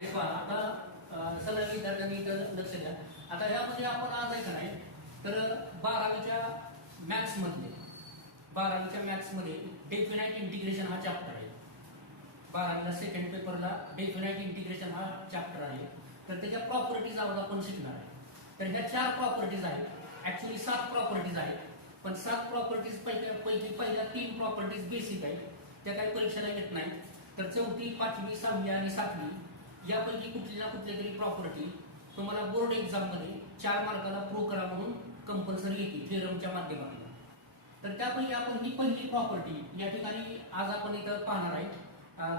हे पहा आता सगळ्या विद्यार्थ्यांनी इथं लक्ष द्या. आता यामध्ये आपण आज आहे का नाही तर 12वीच्या मॅथ्समध्ये डेफिनाइट इंटिग्रेशन हा चॅप्टर आहे. 12वीला सेकंड पेपरला डेफिनाइट इंटिग्रेशन हा चॅप्टर आहे. तर त्याच्या प्रॉपर्टीज आपण शिकणार आहे. तर ह्या 4 प्रॉपर्टीज आहेत. ऍक्च्युली 7 प्रॉपर्टीज आहेत, पण 7 प्रॉपर्टीज पैकी पहिल्या 3 प्रॉपर्टीज बेसिक आहेत, त्या काही परीक्षेला येत नाही. तर 4थी, 5वी, 6वी आणि 7वी यापैकी कुठली ना कुठली तरी प्रॉपर्टी तुम्हाला बोर्ड एक्झाम मध्ये 4 मार्काला प्रूव्ह करा म्हणून कंपल्सरी येते थेरमच्या माध्यमातून. तर त्यापैकी आपण ही पहिली प्रॉपर्टी या ठिकाणी आज आपण इथं पाहणार आहे.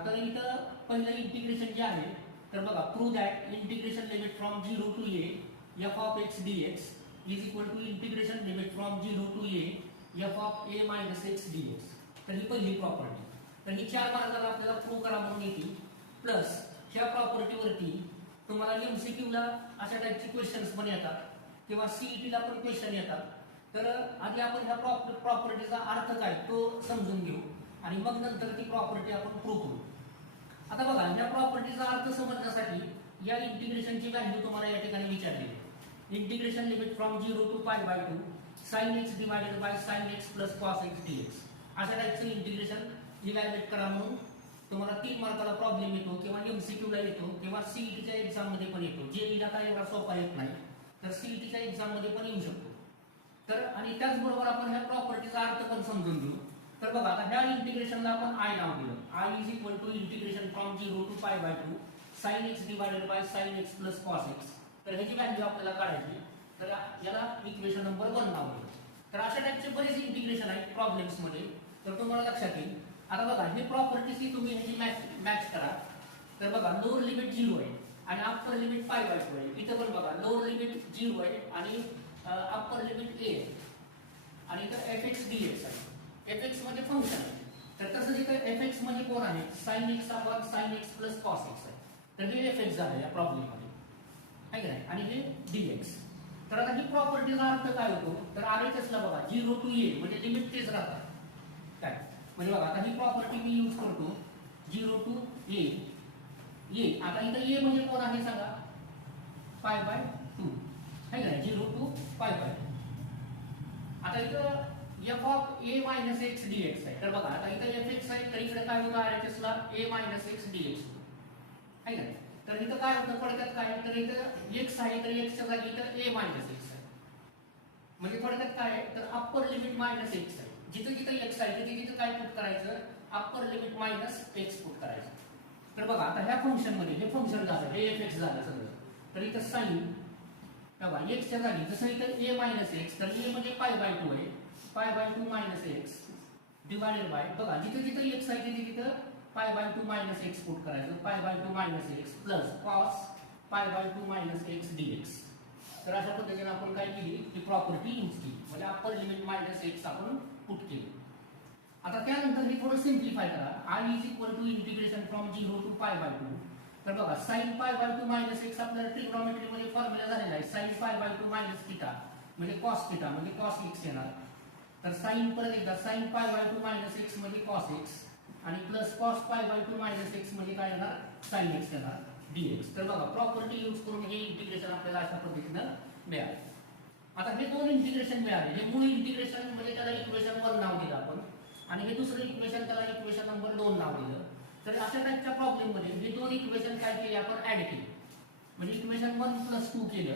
तर इथं पहिलं इंटिग्रेशन जे आहे तर बघा, prove that integration limit from 0 to a f of x dx is equal to integration limit from 0 to a f of a minus x dx. तर ही पहिली प्रॉपर्टी. तर ही 4 मार्काला आपल्याला प्रूव्ह करा म्हणून येते. प्लस ह्या प्रॉपर्टीवरती तुम्हाला एमसीक्यू ला अशा टाइपचे क्वेश्चन्स पण येतात किंवा सीईटी ला पण क्वेश्चन येतात. तर आधी आपण ह्या प्रॉपर्टीचा अर्थ काय तो समजून घेऊ आणि मग नंतर ती प्रॉपर्टी आपण प्रूव्ह करू. आता बघा, ह्या प्रॉपर्टीचा अर्थ समजण्यासाठी या इंटिग्रेशनची व्हॅल्यू तुम्हाला या ठिकाणी विचारली आहे. Integration limit from 0 to π/2 sin x divided by sin x plus cos x dx अशा टाइपचं इंटिग्रेशन इव्हॅल्युएट करा म्हणून तुम्हाला 3 मार्काला प्रॉब्लेम येतो किंवा एमसीक्यू ला येतो किंवा सीईटीच्या एक्झाम मध्ये पण येतो. जेईला काय एवढा सोपा येत नाही, तर सीईटीच्या एक्झाम मध्ये पण येऊ शकतो. तर आणि त्याचबरोबर आपण ह्या प्रॉपर्टीचा अर्थ पण समजून घेऊ. तर बघा, आता ह्या इंटिग्रेशनला आपण आय नाव दिलं. I is equal to integration from 0 to π/2 sin x divided by sin x plus cos x. तर ह्याची व्हॅल्यू आपल्याला काढायची. तर याला इक्वेशन नंबर 1 नाव दिलं. तर अशा टाइपचे बरेच इंटिग्रेशन आहेत प्रॉब्लेम्स मध्ये, तर तुम्हाला लक्षात येईल. आता बघा, ही प्रॉपर्टीज ही तुम्ही ह्याची मॅच करा. तर बघा, लोअर लिमिट 0 आहे आणि अप्पर लिमिट π/2 आहे. इथं पण बघा, लोअर लिमिट 0 आहे आणि अप्पर लिमिट a आहे आणि इथं fx dx आहे. fx म्हणजे फंक्शन आहे. तर तसंच इथं fx म्हणजे कोण आहे, sin x upon sin x plus cos x आहे. तर हे fx झालं या प्रॉब्लेम मध्ये, आहे की नाही, आणि हे dx. तर आता ही प्रॉपर्टीचा अर्थ काय होतो, तर RHS ला बघा 0 टू a म्हणजे लिमिट तेच राहतात. काय म्हणजे बघा, आता ही प्रॉपर्टी मी यूज करतो 0 टू a. आता इथं a म्हणजे कोण आहे सांगा, π/2 आहे का, 0 टू π/2. आता इथं f of a minus x dx आहे. तर बघा, आता इथं fx आहे, तर इकडे काय होतं RHS ला a minus x dx आहे का. तर इथं काय होतं थोडक्यात काय, तर इथं x आहे तर x च्या जागी इथं a minus x आहे. म्हणजे थोडक्यात काय आहे, तर अप्पर लिमिट मायनस x आहे. जिथं जिथं x आहे तिथे काय पुट करायचं, upper limit minus x put करायचं. तर बघा, आता ह्या फंक्शन मध्ये हे फंक्शन झालं, हे fx झालं सगळं. तर इथं साइन बघा x च्या जागी जसं इथं a मायनस x, तर a म्हणजे π/2 आहे, π/2 मायनस x डिवाइडेड बाय बघा, जिथं जिथं x आहे तिथं π/2 मायनस x पुट करायचं, π/2 minus x plus cos π/2 minus x dx. तर अशा पद्धतीने आपण काय केली, ही प्रॉपर्टी यूज केली, म्हणजे अप्पर लिमिट मायनस x आपण पुट केली. आता त्यानंतर हे थोडं सिम्प्लिफाय करा. i is equal to integration from 0 to π/2. तर बघा, sin π/2 मायनस x आपल्याला ट्रिग्नोमेट्री मध्ये फॉर्म्युला झालेला आहे. sin π/2 मायनस थिटा म्हणजे cos थिटा म्हणजे cos x येणार. तर sin परत एकदा sin π/2 मायनस x म्हणजे cos x आणि प्लस cos π/2 मायनस x म्हणजे काय येणार, sin x येणार dx. तर बघा, प्रॉपर्टी यूज करून हे इंटिग्रेशन आपल्याला अशा पद्धतीनं मिळाले. आता हे 2 इंटिग्रेशन मिळाले. हे मूळ इंटिग्रेशन म्हणजे त्याला इक्वेशन 1 नाव दिलं आपण आणि हे दुसरं इक्वेशन त्याला इक्वेशन नंबर 2 नाव दिलं. तर अशा टाइपच्या प्रॉब्लेम मध्ये हे 2 इक्वेशन काय केले आपण, ऍड केले. म्हणजे इक्वेशन 1 + 2 केलं,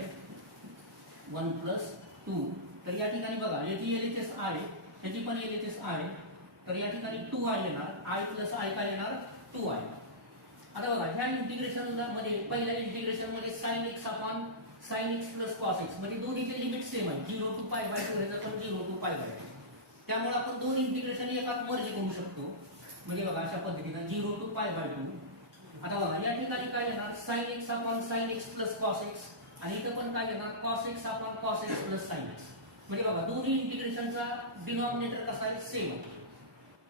1 + 2. तर या ठिकाणी बघा, याची LHS आहे, ह्याची पण LHS आहे. तर या ठिकाणी 2i येणार, i + i काय येणार, 2i. आता बघा, ह्या इंटिग्रेशन मध्ये पहिल्या इंटिग्रेशन मध्ये sin x upon sin x plus cos x म्हणजे दोन्हीचे लिमिट सेम आहे, 0 टू π/2 ह्याचं पण 0 टू π/2. त्यामुळे आपण 2 इंटिग्रेशन एकात मर्ज करू शकतो. म्हणजे बघा, अशा पद्धतीने 0 टू π/2. आता बघा, या ठिकाणी काय येणार, sin x upon sin x plus cos x आणि इथं पण काय येणार, cos x upon cos x plus sin x. म्हणजे बघा, दोन्ही इंटिग्रेशनचा डिनॉमिनेटर कसा आहे, सेम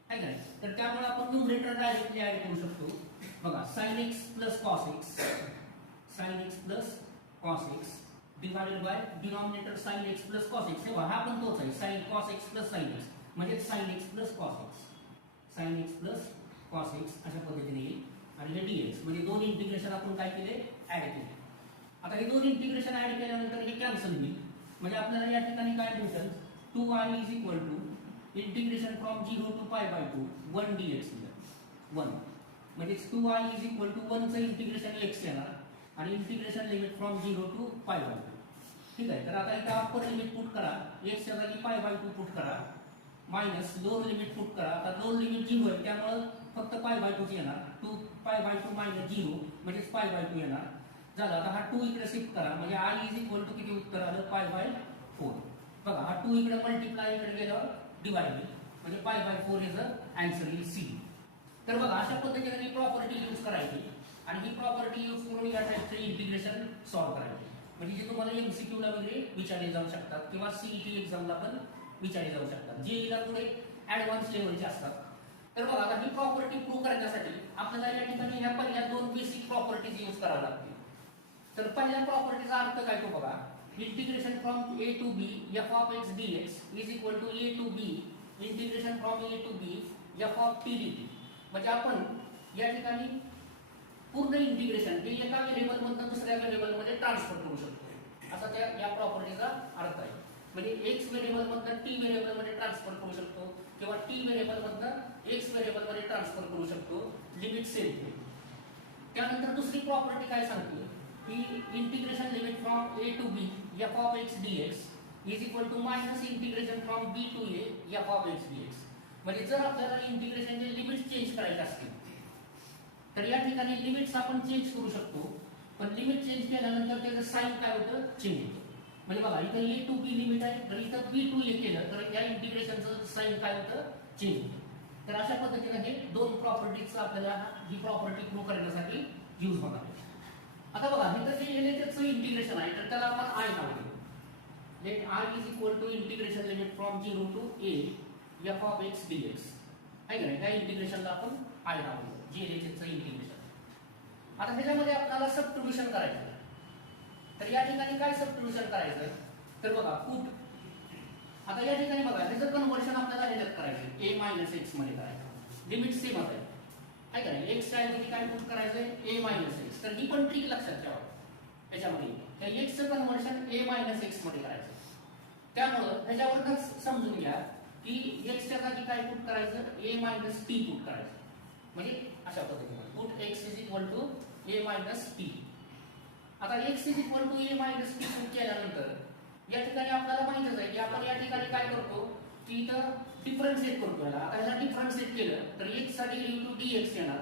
आहे का. तर त्यामुळे आपण न्यूमरेटर डायरेक्टली ऍड करू शकतो. बघा, sin x plus cos x, sin x plus cos x divided bye denominator sin x plus cos x. हे हा पण तोच आहे, sin cos x plus sin x म्हणजे sin x plus cos x, sin x plus cos x अशा पद्धतीने येईल. आणि हे dx, म्हणजे दोन इंटिग्रेशन आपण काय केले, ऍड केले. आता हे दोन इंटिग्रेशन ऍड केल्यानंतर हे कॅन्सल होईल, म्हणजे आपल्याला या ठिकाणी काय मिळतं, 2i is equal to integration from 0 to pi by 2 1 dx मिळेल 1, म्हणजे 2i इज इक्वल टू 1 चं इंटिग्रेशन x येणार आणि integration limit from 0 to pi by 2. ठीक आहे. तर आता इथं अप्पर लिमिट पुट करा, x च्या जागी पाय बाय 2 पुट करा, मायनस लोअर लिमिट पुट करा. आता लोअर लिमिट 0 आहे त्यामुळे फक्त पाय बाय 2 येणार, 2 पाय बाय 2 मायनस 0 म्हणजे पाय बाय 2 येणार. झालं. आता हा 2 इकडे शिफ्ट करा, म्हणजे i इज इक्वल टू किती उत्तर आलं, पाय बाय 4. बघा हा 2 इकडे मल्टिप्लाय इकडे गेल्यावर डिवाइड होईल, म्हणजे pi by 4 is answer is C. तर बघा अशा पद्धतीने प्रॉपर्टी यूज करायची आणि ही प्रॉपर्टी यूज करून या टाइपचे इंटिग्रेशन सॉल्व्ह करायचे, म्हणजे जे तुम्हाला एमसीक्यू ला वगैरे विचारले जाऊ शकतात किंवा सीईटी एक्झामला पण विचारले जाऊ शकतात, जे ला थोडे ऍडव्हान्स लेवलचे असतात. तर बघा आता ही प्रॉपर्टी प्रूव्ह करण्यासाठी आपल्याला या ठिकाणी ह्या पहिल्या दोन बेसिक प्रॉपर्टीज यूज कराव्या लागतील. तर पहिल्या प्रॉपर्टीचा अर्थ काय तो बघा, integration from a to b f of x dx is equal to a to b integration from a to b f of t dt. म्हणजे आपण या ठिकाणी पूर्ण इंटिग्रेशन हे एका व्हेरिएबल मधून दुसऱ्या व्हेरिएबल मध्ये ट्रान्सफर करू शकतो, असा त्या या प्रॉपर्टीचा अर्थ आहे. म्हणजे x व्हेरिएबल मधून t व्हेरिएबल मध्ये ट्रान्सफर करू शकतो किंवा t व्हेरिएबल मधून x व्हेरिएबल मध्ये ट्रान्सफर करू शकतो, लिमिट सेम ठेवून. त्यानंतर दुसरी प्रॉपर्टी काय सांगते की integration limit from a to b f of x dx is equal to minus integration from b to a f of x dx. म्हणजे जर आपल्याला इंटिग्रेशनचे लिमिट चेंज करायचे असतील तर या ठिकाणी लिमिट्स आपण चेंज करू शकतो, पण लिमिट चेंज केल्यानंतर त्याचं साइन काय होतं, चेंज होतं. म्हणजे बघा इथं a टू b लिमिट आहे, तर इथं b टू a केलं तर या इंटिग्रेशनचं साइन काय होतं, चेंज होतं. तर अशा पद्धतीने हे दोन प्रॉपर्टीजचं आपल्याला ही प्रॉपर्टी प्रूव्ह करण्यासाठी यूज होणार आहे. आता बघा हे तर जे एलएचएसचं इंटिग्रेशन आहे तर त्याला आपण आय नाव देऊ. Let I is equal to integration limit from 0 to a f of x dx आहे का नाही, त्या इंटिग्रेशनला आपण आय नाव देऊ, जे एलएचएसचं इंटिग्रेशन. आता ह्याच्यामध्ये आपल्याला सबट्रिब्युशन करायचं आहे. तर या ठिकाणी काय सबट्रिब्युशन करायचं, तर बघा पुट, आता या ठिकाणी बघा त्याचं कन्व्हर्शन आपल्याला ह्याच्यात करायचं a मायनस एक्स मध्ये करायचं, लिमिट सेम आहे का नाही. x च्या ऐवजी काय पुट करायचंय, a मायनस एक्स. तर ही पण ट्रिक लक्षात ठेवा, याच्यामध्ये त्या x चं कन्व्हर्शन a मायनस एक्स मध्ये करायचं. त्यामुळं ह्याच्यावरच समजून घ्या की x च्या जागी काय पुट करायचं, a मायनस टी पुट करायचं. म्हणजे अशा पद्धतीने put x is equal to a minus t. आता x is equal to a minus t put केल्यानंतर या ठिकाणी आपल्याला माहितच आहे की आपण या ठिकाणी काय करतो की इथं डिफरन्शिएट करतो याला. आता ह्याला डिफरन्शिएट केलं तर x चा डेरिव्हेटिव्ह dx येणार.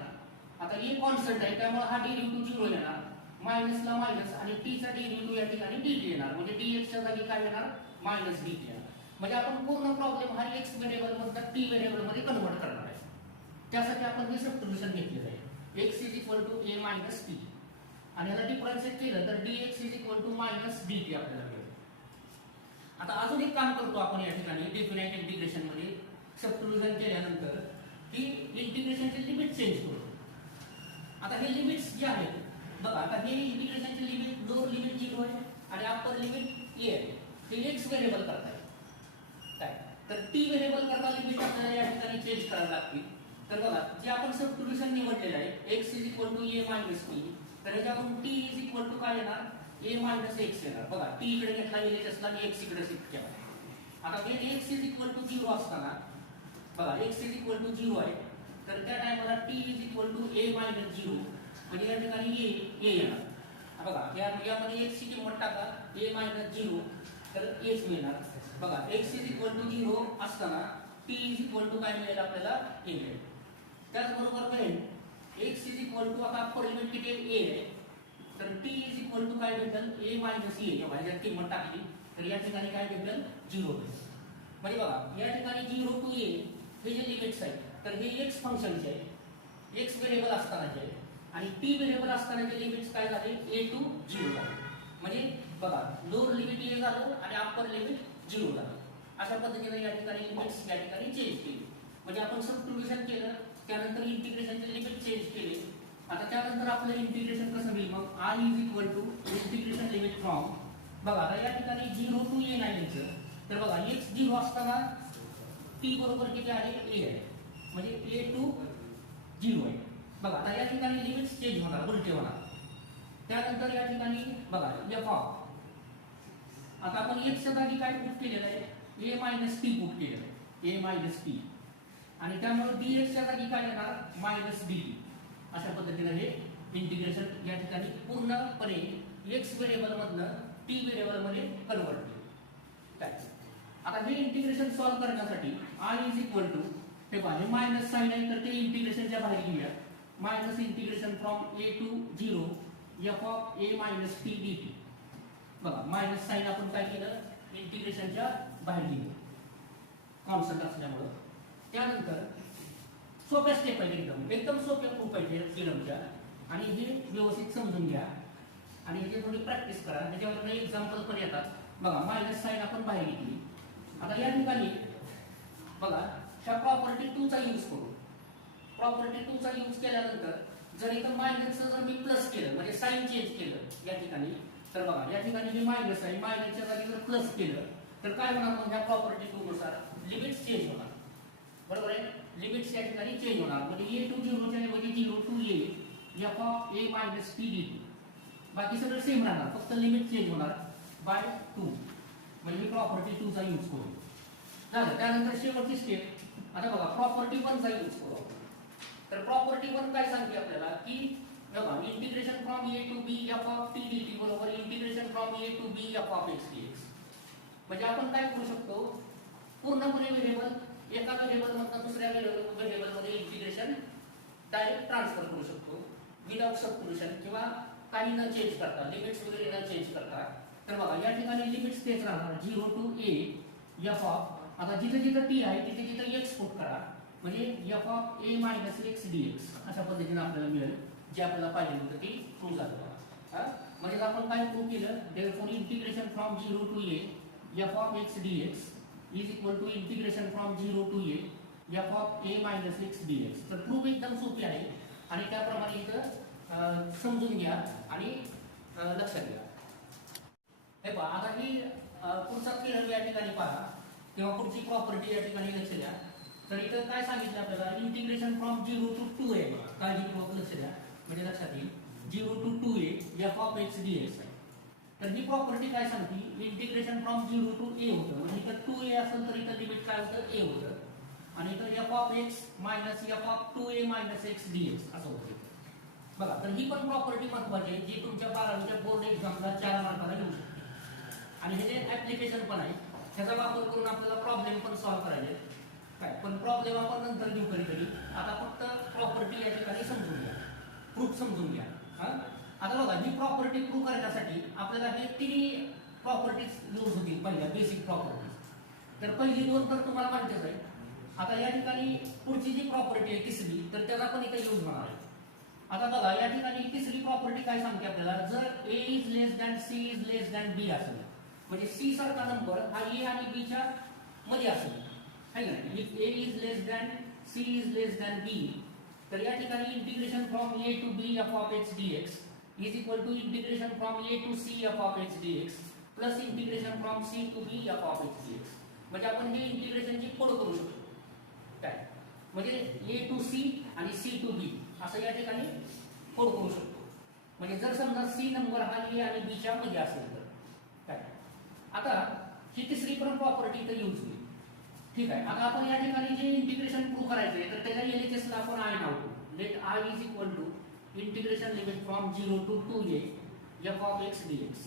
आता a कॉन्स्टंट आहे त्यामुळे हा डेरिव्हेटिव्ह 0 येणार, मायनस ला मायनस आणि t चा डेरिव्हेटिव्ह या ठिकाणी dt येणार, म्हणजे dx च्या जागी काय येणार, मायनस dt येणार. म्हणजे आपण पूर्ण प्रॉब्लेम हा x व्हेरिएबल मधून t व्हेरिएबल मध्ये कन्वर्ट करणार आहे. त्यासाठी आपण हे सबट्रिब्युशन घेतलेलं आहे, x is equal to a minus t आणि याला डिफरन्शिएट केलं तर dx is equal to minus dt आपल्याला मिळेल. आता अजून एक काम करतो आपण या ठिकाणी डेफिनाइट इंटिग्रेशन मध्ये सबट्रिब्युशन केल्यानंतर की इंटिग्रेशनचे लिमिट चेंज करतो. आता हे लिमिट्स जे आहेत बघा, आता हे इंटिग्रेशनचे लिमिट लोअर लिमिट 0 आहे आणि अप्पर लिमिट a आहे, हे x व्हेरिएबल करताय काय, तर t व्हेरिएबल करता लिमिट आपल्याला या ठिकाणी चेंज करायला लागतील. तर बघा जे आपण सबट्रिब्युशन निवडलेलं आहे x is equal to a minus t, तर ह्याच्यावरून t इज इक्वल टू काय येणार, a मायनस x येणार. बघा t इकडे घेतला एलएचएसला आणि x इकडे शिफ्ट केला. आता हे x इज इक्वल टू 0 असताना बघा x इज इक्वल टू 0 आहे, तर त्या टाइमला t is equal to a minus 0 म्हणजे या ठिकाणी a येणार. बघा यामध्ये x ची किंमत टाका, a मायनस 0 तर x मिळणार. बघा x इज इक्वल टू 0 असताना t इज इक्वल टू काय मिळेल आपल्याला, a मिळेल. त्याचबरोबर मिळेल x इज इक्वल टू, आता अप्पर लिमिट किती a आहे तर t इज इक्वल टू काय भेटेल, a मायनस a. ह्याच्यात किंमत टाकली तर या ठिकाणी काय भेटेल, 0 भेटेल. म्हणजे बघा या ठिकाणी 0 टू a हे जे लिमिट्स आहेत तर हे x फंक्शनचे आहे, x व्हेरिएबल असतानाचे आहे आणि t व्हेरिएबल असतानाचे लिमिट्स काय झाले, a टू 0 झाले. म्हणजे बघा लोअर लिमिट a झालं आणि अप्पर लिमिट 0 झालं. अशा पद्धतीने या ठिकाणी लिमिट्स या ठिकाणी चेंज केली. म्हणजे आपण सबट्रिब्युशन केलं, त्यानंतर इंटिग्रेशनचे लिमिट चेंज केले. आता त्यानंतर आपलं इंटिग्रेशन कसं होईल मग, r is equal to integration limit from, बघा आता या ठिकाणी 0 टू a नाही लिहायचं, तर बघा x 0 असताना t बरोबर किती आहे, a आहे, म्हणजे a टू 0 आहे. बघा आता या ठिकाणी लिमिट्स चेंज होणार, उलटे होणार. त्यानंतर या ठिकाणी बघा एफ ऑफ, आता आपण x च्या जागी काय पुट केलेलं आहे, a मायनस टी पुट केलेलं आहे, a मायनस टी, आणि त्यामुळे dx च्या जागी काय येणार मायनस dt. अशा पद्धतीने हे इंटिग्रेशन या ठिकाणी पूर्णपणे x व्हेरिएबल मधनं t व्हेरिएबल मध्ये कन्वर्ट केलं. काय आता हे इंटिग्रेशन सॉल्व्ह करण्यासाठी i इज इक्वल टू, हे पहा हे मायनस साइन आहे तर ते इंटिग्रेशनच्या बाहेर घेऊया. Minus integration from a to 0 f of a minus t dt. बघा मायनस साइन आपण काय केलं इंटिग्रेशनच्या बाहेर घेऊन कॉन्स्टंट असल्यामुळे. त्यानंतर सोप्या स्टेप आहे, एकदम एकदम सोप्या प्रूफ आहे थिअरमच्या, आणि हे व्यवस्थित समजून घ्या आणि याची थोडी प्रॅक्टिस करा, त्याच्यावर एक्झाम्पल पण येतात. बघा मायनस साइन आपण बाहेर घेतली. आता या ठिकाणी बघा ह्या प्रॉपर्टी 2 चा यूज करू. प्रॉपर्टी 2 चा यूज केल्यानंतर जर इथं मायनसचं जर मी प्लस केलं म्हणजे साइन चेंज केलं या ठिकाणी, तर बघा या ठिकाणी जे मायनस आहे मायनसच्या जागी जर प्लस केलं तर काय होणार, मग ह्या प्रॉपर्टी 2 नुसार लिमिट्स चेंज होणार. बरोबर आहे, लिमिट्स या ठिकाणी चेंज होणार. म्हणजे a टू 0 च्या ऐवजी 0 to a f of a minus t dt. बाकी सगळं सेम राहणार, फक्त लिमिट चेंज होणार बाय 2. म्हणजे प्रॉपर्टी 2 चा यूज करू झालं. त्यानंतर शेवटची स्टेप, आता बघा प्रॉपर्टी 1 चा यूज करू. तर प्रॉपर्टी 1 काय सांगते आपल्याला की बघा integration from a to b f of t dt बरोबर integration from a to b f of x dx. म्हणजे आपण काय करू शकतो, पूर्णपणे व्हेरिएबल एका व्हेरिएबल मधून दुसऱ्या व्हेरिएबल मध्ये इंटिग्रेशन डायरेक्ट ट्रान्सफर करू शकतो विदाउट सबट्यूशन किंवा काही न चेंज करता, लिमिट्स वगैरे न चेंज करता. तर बघा या ठिकाणी लिमिट्स तेच राहणार 0 टू a f ऑफ, आता जिथे जिथे t आहे तिथे तिथे x पुट करा म्हणजे f of a minus x dx. अशा पद्धतीने आपल्याला मिळेल, जे आपल्याला पाहिजे होतं ते प्रूव्ह झालं. म्हणजे आपण काय प्रूव्ह केलं, therefore integration from 0 to a f of x dx is equal to integration from 0 to a f of a minus x dx. तर प्रूफ एकदम सोपी आहे आणि त्याप्रमाणे इथं समजून घ्या आणि लक्षात घ्या. हे पहा आता ही पुढचा थिअरम या ठिकाणी पहा किंवा पुढची प्रॉपर्टी या ठिकाणी लक्ष द्या. तर इथं काय सांगितलं आपल्याला, इंटिग्रेशन फ्रॉम 0 टू 2a. काळजीपूर्वक लक्ष द्या म्हणजे लक्षात येईल. 0 to 2a f of x dx आहे. तर ही प्रॉपर्टी काय सांगते, इंटिग्रेशन फ्रॉम 0 टू a होतं म्हणजे इथं 2a असेल तर इथं लिमिट काय होतं a होतं आणि इथं f of x minus f of 2a minus x dx असं होतं. बघा तर ही पण प्रॉपर्टी महत्वाची आहे जी तुमच्या 12वीच्या बोर्ड एक्झामला 4 मार्काला येऊ शकते आणि हे जे ऍप्लिकेशन पण आहे त्याचा वापर करून आपल्याला प्रॉब्लेम पण सॉल्व्ह करायचे काय. पण प्रॉब्लेम आपण नंतर घेऊ कधी. आता फक्त प्रॉपर्टी या ठिकाणी समजून घ्या, प्रूफ समजून घ्या. आता बघा ही प्रॉपर्टी प्रूव्ह करण्यासाठी आपल्याला हे तिन्ही प्रॉपर्टीज यूज होतील. पहिल्या बेसिक प्रॉपर्टीज, तर पहिली 2 तर तुम्हाला माहितीच आहे. आता या ठिकाणी पुढची जी प्रॉपर्टी आहे तिसरी, तर त्याला पण इथे यूज होणार आहे. आता बघा या ठिकाणी तिसरी प्रॉपर्टी काय सांगते आपल्याला, जर a is less than c is less than b असेल म्हणजे c सारखा नंबर हा a आणि b च्या मध्ये असेल, है ना. If a is less than c is less than b, तर या ठिकाणी integration from a to b f of x dx is equal to integration from a to c f of x dx plus integration from c to b f of x dx. म्हणजे आपण हे इंटिग्रेशनची फोड करू शकतो काय, म्हणजे a to c आणि c to b असं या ठिकाणी फोड करू शकतो. म्हणजे जर समजा c नंबर हा a आणि b च्या मध्ये असेल तर काय. आता ही तिसरी पण प्रॉपर्टी इथे यूज होईल. ठीक आहे. आता आपण या ठिकाणी जे इंटिग्रेशन प्रूव्ह करायचंय तर त्याच्या LHS ला आपण i नाव देऊ. Let i is equal to integration limit from 0 to 2a f of x dx.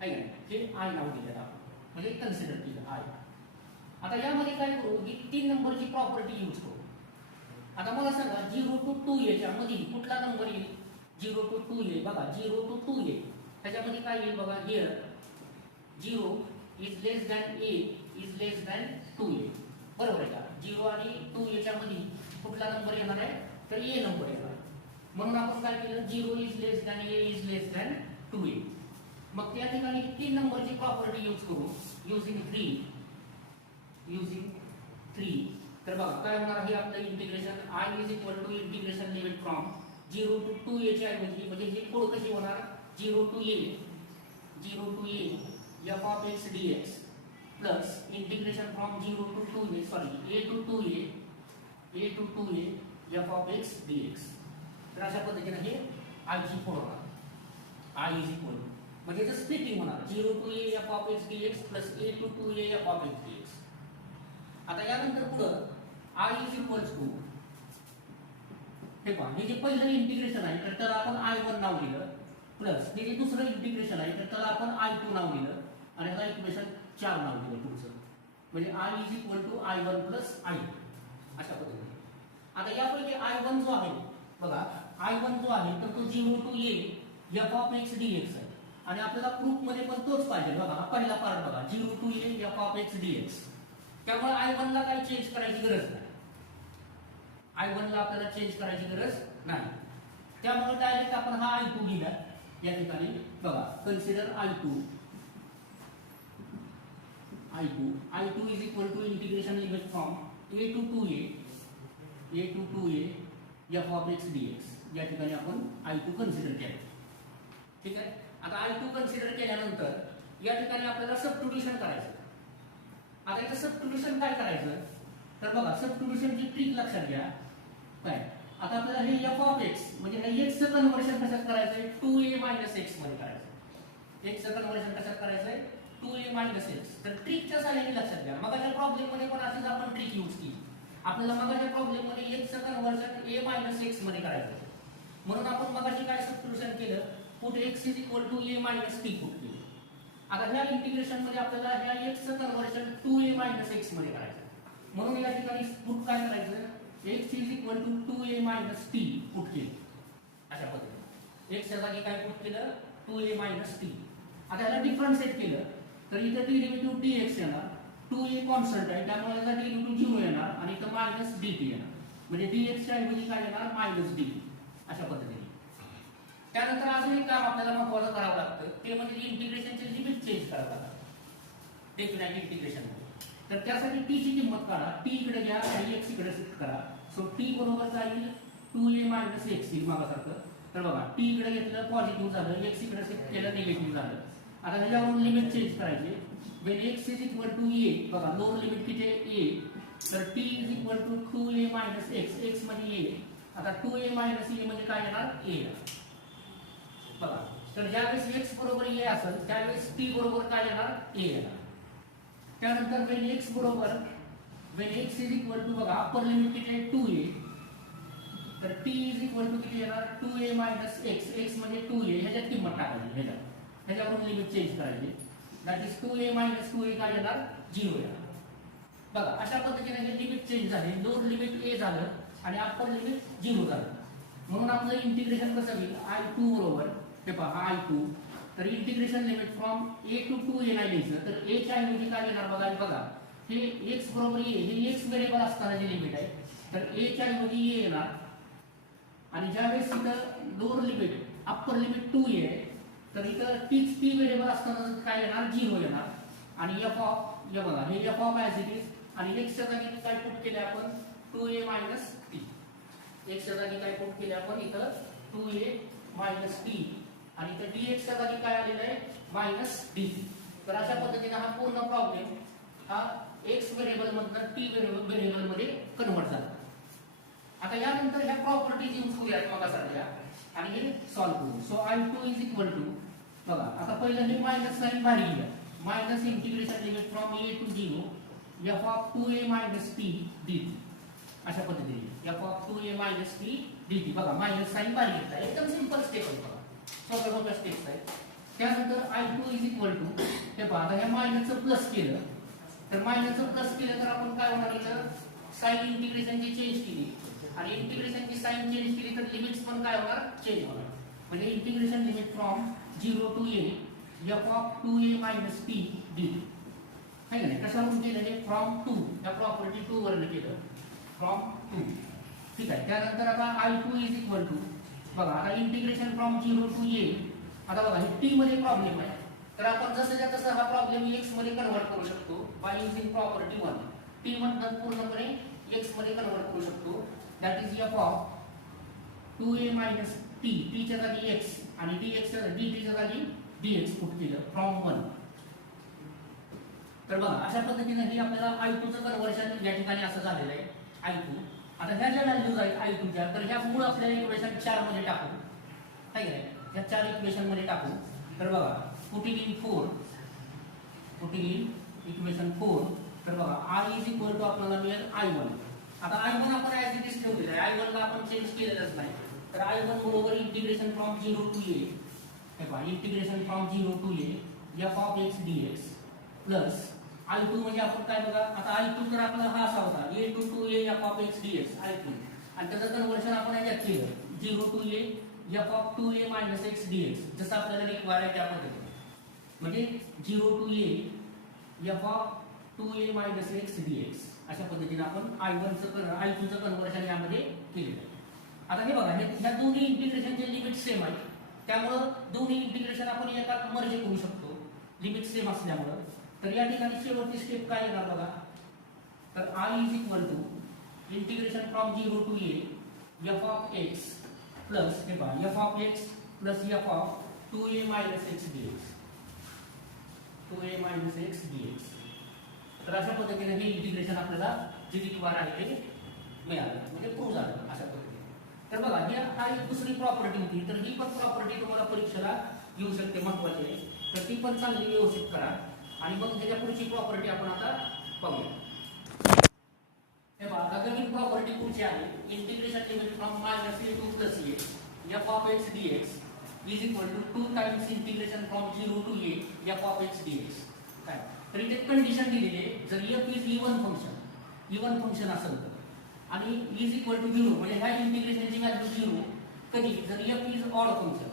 आहे ना, हे i नाव दिलेलं आपण म्हणजे कन्सिडर केलं i. आता यामध्ये काय करू की 3 नंबरची प्रॉपर्टी यूज करू. आता मला सांगा 0 टू 2a च्या मध्ये कुठला नंबर येईल. 0 टू 2a बघा 0 टू 2a त्याच्यामध्ये काय येईल बघा, here 0 is less than a is less than 2a. बरोबर आहे का. 0 आणि 2a च्या मध्ये कुठला नंबर येणार आहे तर a नंबर येणार. म्हणून आपण काय केलं, 0 is less than a is less than 2a. मग त्या ठिकाणी 3 नंबरची प्रॉपर्टी यूज करू युजिंग 3. तर बघा काय होणार आहे आपलं integration i is equal to integration limit from 0 to 2a च्या ऐवजी म्हणजे ही कोड कशी होणार 0 to a f of x dx plus integration from 0 to 2a a to 2a f of x d x. तर अशा पद्धतीने हे आयची फोर होणार. आय इज इक्वल म्हणजे याचं स्प्लिटिंग होणार 0 to A F of x d x plus a to two A F of x d x. आता यानंतर पुढं आय इज इक्वल्स टू हे पहा, हे जे पहिलं इंटिग्रेशन आहे तर त्याला आपण I1 नाव दिलं, प्लस हे जे दुसरं इंटिग्रेशन आहे तर त्याला आपण I2 नाव दिलं आणि ह्याला इक्वेशन 4 नाव दिलं पुढचं. म्हणजे I is equal to I1 plus I2 अशा पद्धतीने. आता यापैकी I1 जो आहे बघा, I1 जो आहे तर तो 0 to A F of x d x आहे आणि आपल्याला प्रूफ मध्ये पण तोच पाहिजे. बघा हा पहिला पार्ट बघा 0 to A F of x d x. त्यामुळे I1 ला काही चेंज करायची गरज नाही. I1 ला आपल्याला चेंज करायची गरज नाही. त्यामुळे डायरेक्ट आपण हा I2 लिहिला या ठिकाणी. बघा consider I2 is equal to integration limit from a to 2a f of x d x. या ठिकाणी आपण I2 कन्सिडर केलं. ठीक आहे. आता I2 कन्सिडर केल्यानंतर या ठिकाणी आपल्याला सबस्टिट्यूशन करायचं. आता याचं सबस्टिट्यूशन काय करायचं तर बघा सबस्टिट्यूशनची ट्रिक लक्षात घ्या. काय आता आपल्याला हे एफ ऑफ एक्स म्हणजे हे x चं कन्व्हर्शन कशात करायचंय 2a मायनस x मध्ये करायचंय. x चं कन्व्हर्शन कशात करायचंय 2a मायनस x. तर ट्रिकच्या साहाय्याने लक्षात घ्या. मगाच्या प्रॉब्लेम मध्ये पण अशीच आपण ट्रिक यूज केली. आपल्याला मगाच्या प्रॉब्लेम मध्ये x चं कन्व्हर्शन a मायनस x मध्ये करायचं. म्हणून आपण मगाशी काय सबस्टिट्यूशन केलं put x is equal to a minus t put केलं. आता ह्या इंटिग्रेशन मध्ये आपल्याला ह्या x चं कन्व्हर्शन 2a मायनस x मध्ये करायचं. म्हणून या ठिकाणी पुट काय करायचं x is equal to 2a minus t put केलं. अशा पद्धतीने x च्या जागी काय पुट केलं 2a मायनस t. आता याला डिफरन्शिएट केलं तर इथे डेरिव्हेटिव्ह dx येणार. 2a कॉन्स्टंट आहे त्यामुळे याचा डेरिव्हेटिव्ह 0 येणार आणि इथं मायनस dt येणार. म्हणजे dx च्या ऐवजी काय येणार मायनस dt. अशा पद्धतीने. त्यानंतर अजून एक काम आपल्याला महत्त्वाचं करावं लागतं ते म्हणजे इंटिग्रेशनचे लिमिट चेंज करावं लागतं डेफिनाइट इंटिग्रेशन मध्ये. तर त्यासाठी t ची किंमत काढा. t इकडे घ्या आणि x इकडे शिफ्ट करा. सो t बरोबर जाईल 2a मायनस x येईल मागासारखं. तर बघा t इकडे घेतलं पॉझिटिव्ह झालं, x इकडे शिफ्ट केलं निगेटिव्ह झालं. आता ह्याच्यावरून लिमिट चेंज करायची. when x is equal to a बघा लोअर लिमिट किती आहे a. तर t is equal to 2a minus x. x म्हणजे a. आता 2a मायनस a म्हणजे काय येणार a. बघा तर ज्यावेळेस x बरोबर a असेल त्यावेळेस t बरोबर काय येणार a येणार. त्यानंतर when x is equal to बघा अप्पर लिमिट किती आहे 2a. तर t इज इक्वल टू किती येणार 2a मायनस x. x म्हणजे 2a ह्याच्यात किंमत टाकायची ह्याच्यावरून लिमिट चेंज करायची. That is 2a minus 2a काय येणार 0 येणार. बघा अशा पद्धतीने हे लिमिट चेंज झाले. लोअर लिमिट a झालं आणि अप्पर लिमिट 0 झालं. म्हणून आपलं इंटिग्रेशन कसं होईल I2 बरोबर हे पहा I2. तर integration limit from a to 2a नाही लिहायचं तर a च्या ऐवजी काय येणार बघा हे x बरोबर a हे x व्हेरिएबल असताना जे लिमिट आहे तर a च्या ऐवजी a येणार आणि ज्यावेळेस इथं lower limit upper limit 2a आहे तर इथं t व्हेरिएबल असताना काय येणार 0 येणार आणि f ऑफ हे बघा हे f of as it is आणि x च्या जागी काय पुट केले आपण 2a मायनस t. x च्या जागी काय पुट केले आपण इथं 2a मायनस t आणि इथं dx च्या जागी काय आलेलं आहे मायनस dt. तर अशा पद्धतीने हा पूर्ण प्रॉब्लेम हा x व्हेरिएबल मधून t व्हेरिएबल मध्ये कन्वर्ट झाला. आता यानंतर ह्या प्रॉपर्टीज यूज करूयात मगासारख्या आणि हे सॉल्व्ह करू. So I2 is equal to बघा आता पहिलं हे मायनस साइन बाहेर घ्या. Minus integration limit from a to 0 f of 2a minus t dt. अशा पद्धतीने f of 2a minus t dt. बघा मायनस साइन बाहेर घेतला. एकदम सिंपल स्टेप आहे बघा. सोप्या स्टेप्स आहेत. त्यानंतर I2 इज इक्वल टू हे पहा आता ह्या मायनसचं प्लस केलं तर मायनसचं प्लस केलं तर आपण काय होणार इथं साइन इंटिग्रेशनची चेंज केली आणि इंटिग्रेशनची साइन चेंज केली तर लिमिट्स पण काय होणार चेंज होणार. म्हणजे integration limit from 0 to a f of 2a minus t dt. आहे का नाही कशावरून केलं हे फ्रॉम 2 या प्रॉपर्टी 2 वरून केलं फ्रॉम 2. ठीक आहे. त्यानंतर आता I2 इज इक्वल टू बघा आता इंटिग्रेशन फ्रॉम 0 टू a. आता बघा हे t मध्ये प्रॉब्लेम आहे तर आपण जसं तसं हा प्रॉब्लेम x मध्ये कन्वर्ट करू शकतो बाय युजिंग प्रॉपर्टी 1. t मधून पूर्णपणे x मध्ये कन्वर्ट करू शकतो. That is f of 2a minus t. t च्या जागी x आणि dx च्या dt च्या जागी dx पुट केलं फ्रॉम 1. तर बघा अशा पद्धतीने हे आपल्याला I2 चं कन्वर्शन या ठिकाणी असं झालेलं आहे I2. आता ह्या ज्या व्हॅल्यूज आहेत आय टूच्या, तर ह्या मूळ आपल्याला इक्वेशन 4 मध्ये टाकू, काय की नाही, ह्या 4 इक्वेशन मध्ये टाकू. तर बघा पुटिंग इन इक्वेशन 4, तर बघा आय इज इक्वल टू आपल्याला मिळेल I1. आता I1 आपण ऍज इट इज ठेवलेलं आहे, I1 ला आपण चेंज केलेलंच नाही. तर I1 बरोबर इंटिग्रेशन फ्रॉम 0 टू a, हे पहा integration from 0 to a f of x dx plus I2 म्हणजे आपण काय बघा, आता I2 तर आपला हा असा होता a to a f of x dx I2, आणि त्याचं कन्व्हर्शन आपण याच्यात केलं 0 to a f of 2a minus x dx, जसं आपल्याला रिक्वायर आहे त्या पद्धतीने. म्हणजे 0 to a f of 2a minus x dx अशा पद्धतीने आपण I2 चं कन्व्हर्शन यामध्ये केलेलं आहे. आता हे बघा, ह्या दोन्ही इंटिग्रेशनचे लिमिट सेम आहे, त्यामुळं दोन्ही इंटिग्रेशन आपण एकात मर्ज करू शकतो, लिमिट सेम असल्यामुळं. तर या ठिकाणी शेवटची स्टेप काय येणार बघा, तर I is equal to integration from 0 to a f of x plus हे पहा f of x plus f of 2a minus x dx, 2a minus x dx. तर अशा पद्धतीने हे इंटिग्रेशन आपल्याला जे रिक्वायर आहे ते मिळालं, म्हणजे प्रूव्ह झालं अशा पद्धतीने. तर बघा ही एक दुसरी प्रॉपर्टी होती, तर ही पण प्रॉपर्टी तुम्हाला परीक्षेला येऊ शकते, महत्वाची आहे. तर ती पण चांगली व्यवस्थित करा, आणि मग त्याच्या पुढची प्रॉपर्टी आपण आता पाहूया. हे पहा, आता नवीन प्रॉपर्टी पुढची आहे, integration limit from minus a to plus a f of x dx is equal to 2 times integration from 0 to a f of x dx. काय तर इथे कंडिशन दिलेली आहे, जर f इज इवन फंक्शन असेल तर, आणि इज इक्वल टू 0 म्हणजे ह्या इंटिग्रेशनची व्हॅल्यू 0 कधी, जर f इज ऑड फंक्शन.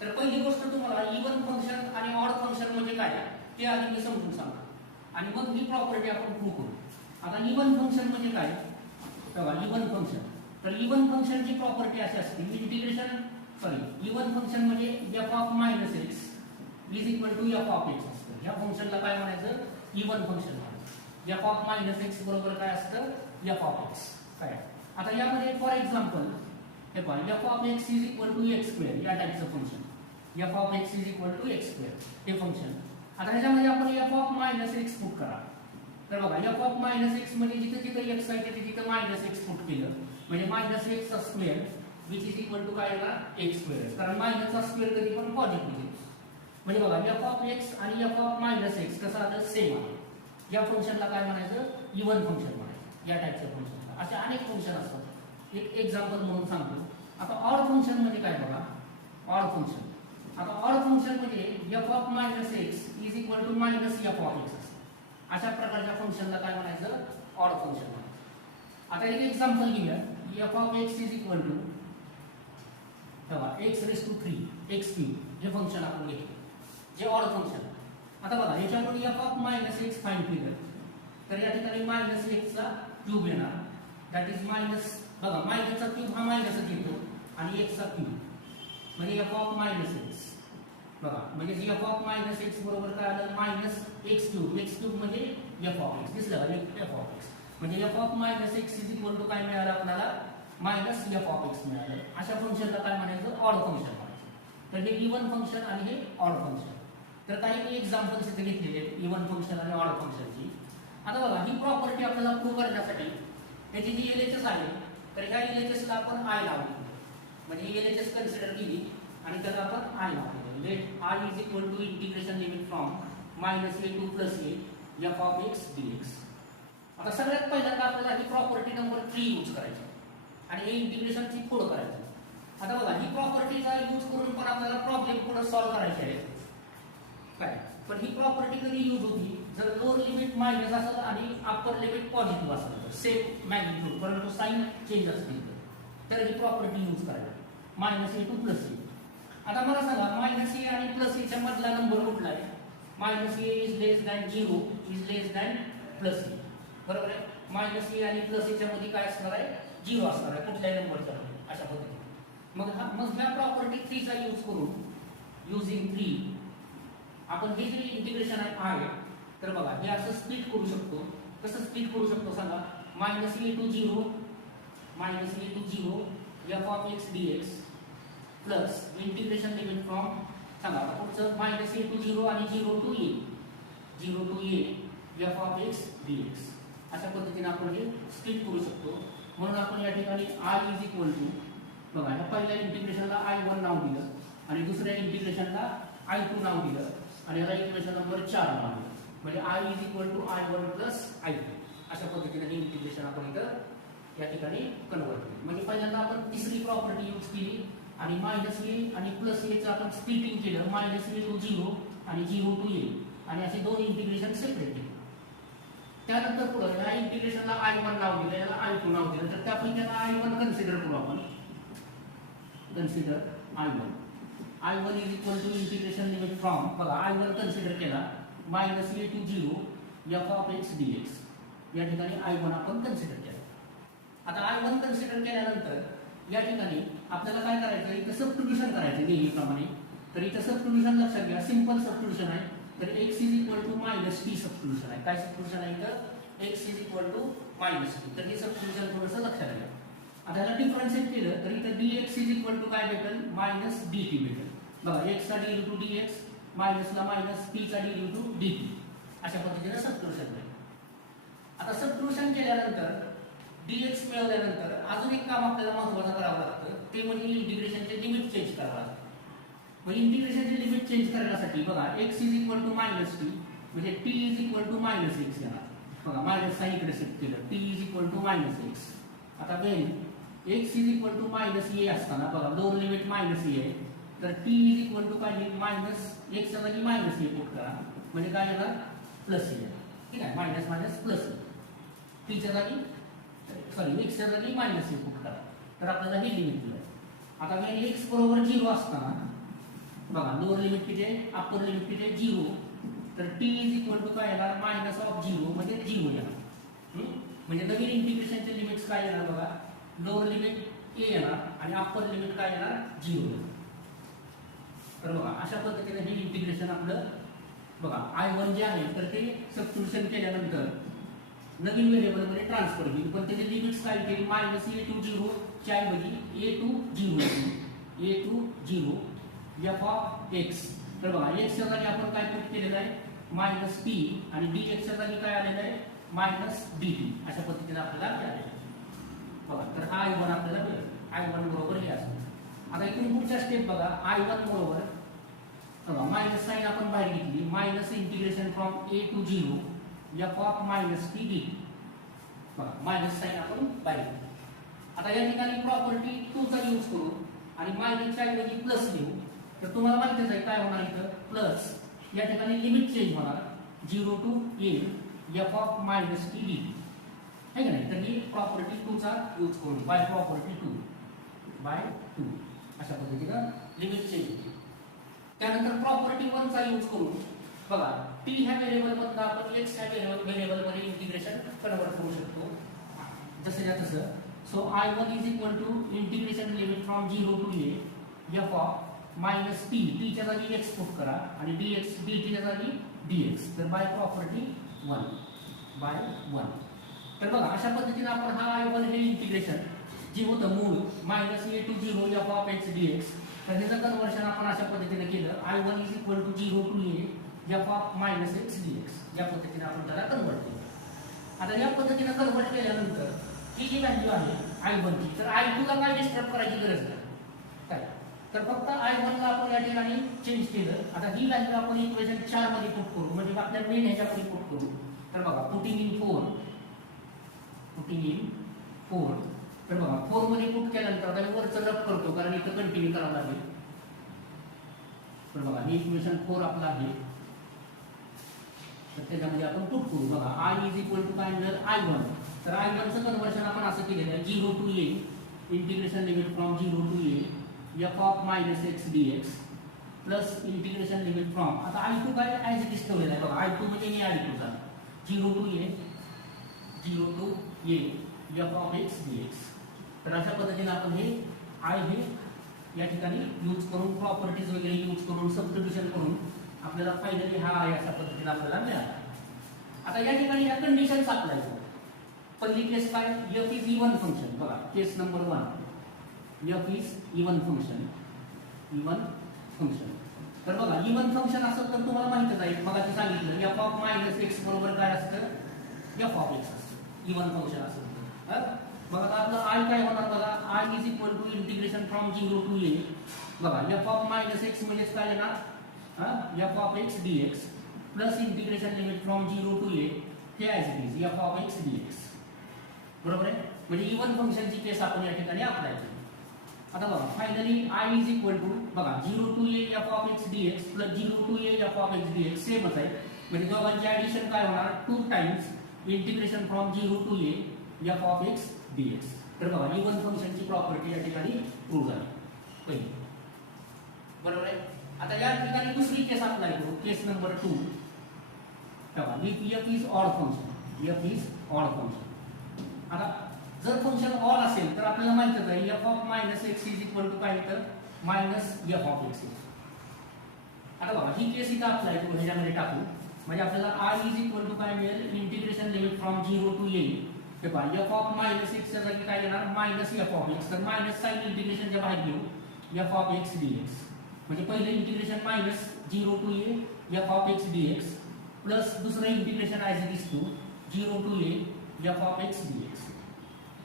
तर पहिली गोष्ट तुम्हाला इवन फंक्शन आणि ऑड फंक्शन म्हणजे काय ते आधी मी समजून सांगा, आणि मग ही प्रॉपर्टी आपण प्रूव्ह करू. आता इवन फंक्शन म्हणजे काय बघा, इवन फंक्शन, तर इवन फंक्शनची प्रॉपर्टी अशी असते, इवन फंक्शन म्हणजे f of minus x is equal to f of x असतं. ह्या फंक्शनला काय म्हणायचं, इवन फंक्शन म्हणायचं. f ऑफ मायनस x बरोबर काय असतं, f ऑफ x. काय आता यामध्ये फॉर एक्झाम्पल हे पहा, f of x is equal to x square या टाइपचं function, f of x is equal to x square हे फंक्शन. आता ह्याच्यामध्ये आपण f ऑफ मायनस x पुट करा. तर बघा f ऑफ मायनस x म्हणजे जिथे जिथे x आहे तिथे तिथे मायनस x पुट केलं म्हणजे मायनस x चा square which is equal to काय येणार, x स्क्वेअर. कारण मायनस चा स्क्वेअर कधी पण पॉझिटिव्ह येईल. म्हणजे बघा f ऑफ x आणि f ऑफ मायनस x कसं आलं, सेम आहे. या फंक्शनला काय म्हणायचं, इवन फंक्शन म्हणायचं, या टाइपचं फंक्शन. असे अनेक फंक्शन असतात, एक एक्झाम्पल म्हणून सांगतो. आता ऑड फंक्शन म्हणजे काय बघा, ऑड फंक्शन. आता ऑड फंक्शन म्हणजे f of minus x is equal to minus f of x. अशा प्रकारच्या फंक्शनला काय म्हणायचं, ऑड फंक्शन म्हणायचं. आता एक एक्झाम्पल घेऊया, f of x is equal to x raise to 3 x cube हे फंक्शन आपण घेतो, जे ऑड फंक्शन. आता बघा याच्यामध्ये f of minus x find केलं, तर या ठिकाणी मायनस x चा क्यूब येणार, दॅट इज मायनस, बघा मायनसचा क्यूब हा मायनसच येतो आणि x चा क्यूब म्हणजे f ऑफ मायनस x. बघा म्हणजे f ऑफ मायनस x बरोबर काय आलं, मायनस x क्यूब म्हणजे f ऑफ x. दिसलं का, f ऑफ x म्हणजे f of minus x is equal to काय मिळालं आपल्याला, मायनस f ऑफ x मिळालं. अशा फंक्शनला काय म्हणायचं, ऑड फंक्शन म्हणायचं. तर हे इवन फंक्शन आणि हे ऑड फंक्शन. तर काही मी एक्झाम्पल्स इथे घेतलेले आहेत इवन फंक्शन आणि ऑड फंक्शनची. आता बघा ही प्रॉपर्टी आपल्याला प्रूव्ह करण्यासाठी याची जी LHS आहे, तर ह्या LHS ला आपण I लावली, म्हणजे LHS कन्सिडर केली आणि त्याला आपण I लावली. Let I is equal to integration limit from minus a to plus a f of x dx. आता सगळ्यात पहिल्यांदा आपल्याला ही प्रॉपर्टी नंबर 3 यूज करायची आणि हे इंटिग्रेशनची पुढे करायचं. आता बघा ही प्रॉपर्टीचा यूज करून पण आपल्याला प्रॉब्लेम पुढे सॉल्व्ह करायचे आहे. काय पण ही प्रॉपर्टी कधी यूज होती, जर लोअर लिमिट मायनस असेल आणि अप्पर लिमिट पॉझिटिव्ह असेल, सेम मॅग्निट्यूड परंतु साइन चेंज असतील तर ही प्रॉपर्टी यूज करायला, minus a to plus a. आता मला सांगा मायनस a आणि प्लस a च्या मधला नंबर कुठला आहे, minus a is less than 0 is less than plus a, बरोबर आहे. मायनस a आणि प्लस a च्या मध्ये काय असणार आहे, 0 असणार आहे कुठल्याही नंबरच्या अशा पद्धतीने. मग ह्या प्रॉपर्टी 3 चा यूज करून, युजिंग 3 आपण हे जे इंटिग्रेशन आहे, तर बघा हे असं स्प्लिट करू शकतो. कसं स्प्लिट करू शकतो सांगा, minus a to 0 f of x dx plus integration limit from सांगा पुढचं मायनस a टू 0 आणि 0 to a f of x dx. अशा पद्धतीने आपण हे स्प्लिट करू शकतो. म्हणून आपण या ठिकाणी आय इज इक्वल टू बघा ह्या पहिल्या इंटिग्रेशनला I1 नाव दिलं आणि दुसऱ्या इंटिग्रेशनला I2 नाव दिलं आणि याला इक्वेशन नंबर 4 नाव दिलं. म्हणजे I is equal to I1 plus I2 अशा पद्धतीने हे इंटिग्रेशन आपण इथं या ठिकाणी कन्वर्ट केलं. म्हणजे पहिल्यांदा आपण तिसरी प्रॉपर्टी यूज केली आणि मायनस ए आणि प्लस एचं आपण स्प्लिटिंग केलं, मायनस ए टू 0 आणि 0 टू ए आणि असे दोन इंटिग्रेशन सेपरेट केले. त्यानंतर पुढे या इंटिग्रेशनला I1 नाव दिलं, याला I2 नाव दिलं, तर त्यापैकी आता I1 कन्सिडर करू आपण. Consider I1 is equal to integration limit from बघा I1 कन्सिडर केला minus a to 0 f of x d x. या ठिकाणी I1 आपण कन्सिडर केला. आता I1 कन्सिडर केल्यानंतर या ठिकाणी आपल्याला काय करायचं, इथं सबस्टिट्यूशन करायचं नेहमीप्रमाणे. तर इथं सबस्टिट्यूशन लक्षात घ्या, सिंपल सबस्टिट्यूशन आहे. तर x is equal to minus t substitution आहे. काय सबस्टिट्यूशन आहे इथं, x is equal to minus t. तर हे सबस्टिट्यूशन थोडंसं लक्षात घ्या. आता याला डिफरन्शिएट केलं तर इथं dx इज इक्वल टू काय भेटेल, मायनस dt भेटेल. बघा x चा d टू dx मायनसला मायनस p चा d टू dt अशा पद्धतीने सबस्टिट्यूशन केलं. आता सबस्टिट्यूशन केल्यानंतर dx मिळवल्यानंतर अजून एक काम आपल्याला महत्त्वाचं करावं लागतं, ते म्हणजे इंटिग्रेशनचे लिमिट चेंज करावं लागतं. मग इंटिग्रेशनचे लिमिट चेंज करण्यासाठी बघा x is equal to minus T म्हणजे t is equal to minus X येणार. बघा मायनस साइन इकडे शिफ्ट केलं, t is equal to minus X. आता when x is equal to minus A असताना बघा दोन लिमिट मायनस ए आहे, तर t इज इक्वल टू काय मायनस x च्या जागी मायनस ए पुट करा म्हणजे काय येणार, प्लस ए. ठीक आहे, मायनस मायनस प्लस ए. t च्या जागी सॉरी x च्या जागी मायनस ए पुट करा तर आपल्याला हे लिमिट मिळेल. आता वेन x बरोबर 0 असताना बघा लोअर लिमिट किती आहे, अप्पर लिमिट किती आहे 0, तर t इज इक्वल टू काय येणार, मायनस ऑफ 0 म्हणजे 0 येणार. म्हणजे नवीन इंटिग्रेशनचे लिमिट्स काय येणार बघा, लोअर लिमिट a येणार आणि अप्पर लिमिट काय येणार 0 येणार. तर बघा अशा पद्धतीने हे इंटिग्रेशन आपलं बघा I1 जे आहे तर ते सबस्टिट्यूशन केल्यानंतर नवीन व्हेरिएबल मध्ये ट्रान्सफर होईल, पण त्याचे लिमिट्स काय केली, मायनस ए टू 0 च्या ऐवजी a to 0 f of x. तर बघा x च्या जागी आपण काय पुट केलेलं आहे, मायनस टी आणि dx च्या जागी काय आलेलं आहे, मायनस dt. अशा पद्धतीने आपल्याला मिळालेलं आहे. बघा तर I1 आपल्याला मिळेल, I1 बरोबर हे असतं. आता इथून पुढच्या स्टेप बघा, I1 बरोबर बघा मायनस साइन आपण बाहेर घेतली, minus integration from a to 0 f of minus t dt. बघा मायनस साइन आपण बाहेर घेतली. आता या ठिकाणी प्रॉपर्टी 2 चा यूज करू आणि मायनसच्या ऐवजी प्लस लिहू. तर तुम्हाला माहितीच आहे काय होणार इथं, प्लस या ठिकाणी लिमिट चेंज होणार 0 to a f of minus t dt आहे का नाही. तर ही प्रॉपर्टी 2 चा यूज करू, बाय प्रॉपर्टी 2 अशा पद्धतीनं लिमिट चेंज होते. त्यानंतर प्रॉपर्टी 1 चा यूज करून बघा t ह्या व्हेरिएबल मधून आपण x ह्या व्हेरिएबल मध्ये इंटिग्रेशन कन्वर्ट करू शकतो जसं तसं. So I1 is equal to integration limit from 0 to a f of minus t, t च्या जागी x पुट करा आणि dx dt च्या जागी dx. तर बाय प्रॉपर्टी 1 तर बघा अशा पद्धतीने आपण हा I1 हे इंटिग्रेशन जे होतं मूळ minus a to 0 f of x dx, तर त्याचं कन्वर्शन आपण अशा पद्धतीने केलं, I1 is equal to 0 to a f of minus x dx. या पद्धतीने आपण त्याला कन्वर्ट केलं. आता या पद्धतीने कन्वर्ट केल्यानंतर ही जी व्हॅल्यू आहे I1 ची, तर I2 ला काय डिस्टर्ब करायची गरज नाही काय, तर फक्त I1 ला आपण या ठिकाणी चेंज केलं. आता ही व्हॅल्यू आपण इक्वेशन 4 मध्ये पुट करू म्हणजे आपल्या मेन ह्याच्यामध्ये पुट करू. तर बघा पुटिंग इन 4 तर बघा 4 मध्ये पुट केल्यानंतर आता मी वरचं रब करतो कारण इथं कंटिन्यू करावं लागेल. तर बघा हे इक्वेशन 4 आपलं आहे, तर त्याच्यामध्ये आपण पुट करू. बघा I इज इक्वल टू काय मिळेल, I1. तर I1 चं कन्वर्शन आपण असं केलेलं आहे 0 to a integration limit from 0 to a f of minus x dx plus integration limit from, आता I2 काय ॲज इट इज ठेवलेलं आहे बघा, I2 म्हणजे हे I2 चा 0 to a f of x dx. तर अशा पद्धतीने आपण हे I हे या ठिकाणी यूज करून प्रॉपर्टीज वगैरे यूज करून सबस्टिट्यूशन करून आपल्याला फायनली हा I अशा पद्धतीने आपल्याला मिळाला. आता या ठिकाणी या कंडिशन्स अप्लाय करू. पहिली केस काय, f इज इवन फंक्शन. बघा case number 1, f is even function. तर बघा इवन फंक्शन असेल तर तुम्हाला माहितच आहे, मला ते सांगितलं f ऑफ मायनस एक्स बरोबर काय असतं, f ऑफ एक्स असतं इवन फंक्शन असेल तर. मग आता आपलं आय काय होणार बघा, I is equal to integration from 0 to A बघा एफ ऑफ मायनस एक्स म्हणजेच काय येणार F of x dx plus integration limit from 0 to A हे as it is F of x DX. बरोबर आहे, म्हणजे इव्हन फंक्शनची केस आपण या ठिकाणी अप्लाय केली. आता बघा finally I is equal to बघा 0 to A F of x dx plus 0 to A F of x dx सेमच आहे, म्हणजे दोघांचे ऍडिशन काय होणार 2 times integration from 0 to A F of x dx. तर बघा इव्हन फंक्शनची प्रॉपर्टी या ठिकाणी प्रूव्ह झाली पहिली. बरोबर आहे. आता या ठिकाणी दुसरी केस अप्लाय करू, केस नंबर 2. बघा f is odd function, f is odd function. आता जर फंक्शन ऑड असेल तर आपल्याला माहितच आहे f of minus x is equal to काय तर मायनस एफ ऑफ एक्स. आता बघा ही केस इथं अप्लाय करू, ह्याच्यामध्ये टाकू, म्हणजे आपल्याला आय इज इक्वल टू काय मिळेल integration limit from 0 to A हे पहा एफ ऑफ मायनस एक्सच्या जागी काय येणार मायनस एफ ऑफ एक्स. तर मायनस साइन इंटिग्रेशनच्या बाहेर घेऊ एफ ऑफ एक्स डीएक्स, म्हणजे पहिलं integration minus 0 to A F of x dx plus दुसरं integration as it is to 0 to A F of x DX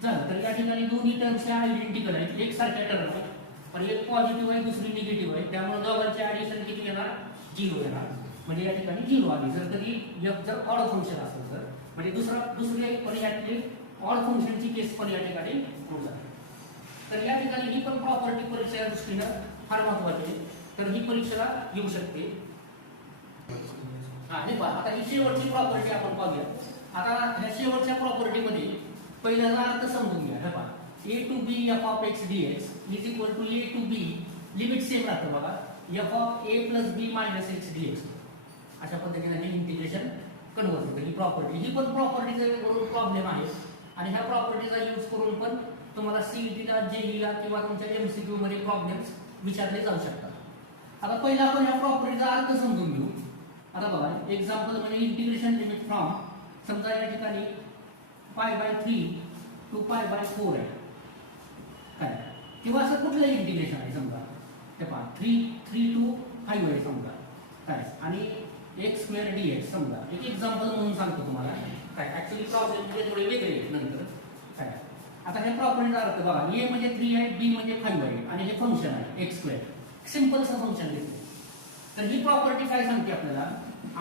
झालं. तर या ठिकाणी दोन्ही टर्म्स ह्या आयडेंटिकल आहेत, एक सारख्या टर्म आहे, पण एक पॉझिटिव्ह आहे दुसरी निगेटिव्ह आहे, त्यामुळे दोघांचे ऍडिशन किती येणार 0 येणार, म्हणजे या ठिकाणी 0 आली. जर कधी एफ जर ऑड फंक्शन असेल तर म्हणजे दुसरे पण यातली ऑड फंक्शनची केस पण या ठिकाणी प्रूव्ह झाली. तर या ठिकाणी ही पण प्रॉपर्टी परीक्षेच्या दृष्टीनं फार महत्वाची आहे, तर ही परीक्षेला येऊ शकते. हे पहा आता ही शेवटची प्रॉपर्टी आपण पाहूया. आता ह्या शेवटच्या प्रॉपर्टीमध्ये पहिल्याचा अर्थ समजून घ्या. हे पहा A to B F of x DX is equal to A to B limit same राहतं बघा F of A plus B minus X DX. अशा पद्धतीने हे इंटिग्रेशन कन्वर्ट होतं. ही प्रॉपर्टी ही पण प्रॉपर्टीचा प्रॉब्लेम आहे आणि ह्या प्रॉपर्टीचा यूज करून पण तुम्हाला सीईटीला जेईला किंवा तुमच्या एमसीक्यू मध्ये प्रॉब्लेम्स विचारले जाऊ शकतात. आता पहिला आपण ह्या प्रॉपर्टीचा अर्थ समजून घेऊ. आता बघा एक्झाम्पल म्हणजे इंटिग्रेशन लिमिट फ्रॉम समजा या ठिकाणी π/3 टू π/4 आहे काय, किंवा असं कुठलं इंटिग्रेशन आहे समजा ते पहा 3 टू 5 आहे समजा काय, आणि x² dx समजा एक एक्झाम्पल म्हणून सांगतो तुम्हाला काय. ऍक्च्युअली प्रॉब्लेम थोडे वेगळे आहेत नंतर काय. आता हे प्रॉपर्टीचा अर्थ बघा a म्हणजे 3 आहे, b म्हणजे 5 आहे आणि हे फंक्शन आहे x², सिंपलचं फंक्शन घेतलं. तर ही प्रॉपर्टी काय सांगते आपल्याला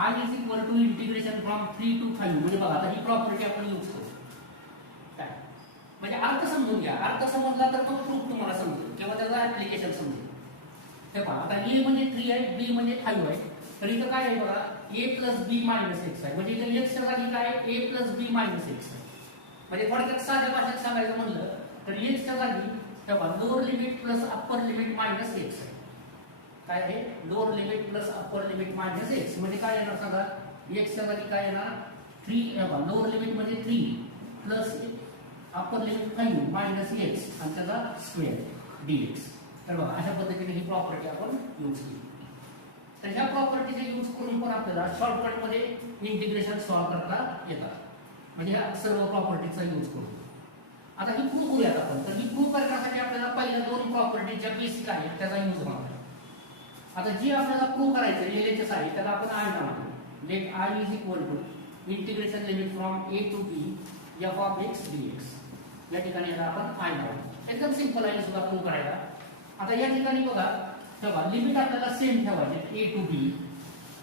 i is equal to integration from 3 to 5. म्हणजे बघा आता ही प्रॉपर्टी आपण यूज करू काय, म्हणजे अर्थ समजून घ्या. अर्थ समजला तर तो प्रूफ तुम्हाला समजेल किंवा त्याचा ऍप्लिकेशन समजेल. हे पहा आता a म्हणजे 3 आहे, b म्हणजे 5 आहे, तर इथं काय आहे बघा a plus B minus x आहे, म्हणजे इथं x च्या जागी काय a plus B minus x आहे. म्हणजे थोडक्यात साध्या भाषेत सांगायचं म्हणलं तर x च्या जागी तेव्हा lower limit plus upper limit minus x आहे. काय आहे lower limit plus upper limit minus x, म्हणजे काय येणार सांगा x च्या जागी काय येणार 3 लोअर लिमिट म्हणजे 3 plus upper limit 5 minus x आणि त्याचा स्क्वेअर dx. तर बघा अशा पद्धतीने ही प्रॉपर्टी आपण यूज केली. तर ह्या प्रॉपर्टीचा यूज करून पण आपल्याला शॉर्टकट मध्ये इंटिग्रेशन सॉल्व्ह करता येतात, म्हणजे ह्या सर्व प्रॉपर्टीचा यूज करून. आता ही प्रूव्ह करूयात आपण. तर ही प्रूव्ह करण्यासाठी आपल्याला पहिल्या 2 प्रॉपर्टी ज्या बेसिक आहेत त्याचा यूज होणार. आता जी आपल्याला प्रूव्ह करायचं एलएचएस आहे त्याला आपण आय म्हणतो. Let I is equal to integration limit from a to b f of x dx. या ठिकाणी याला आपण आय म्हणतो. एकदम सिंपल आहे सुद्धा प्रूव्ह करायला. आता या ठिकाणी बघा तेव्हा लिमिट आपल्याला सेम ठेवायचे a टू b.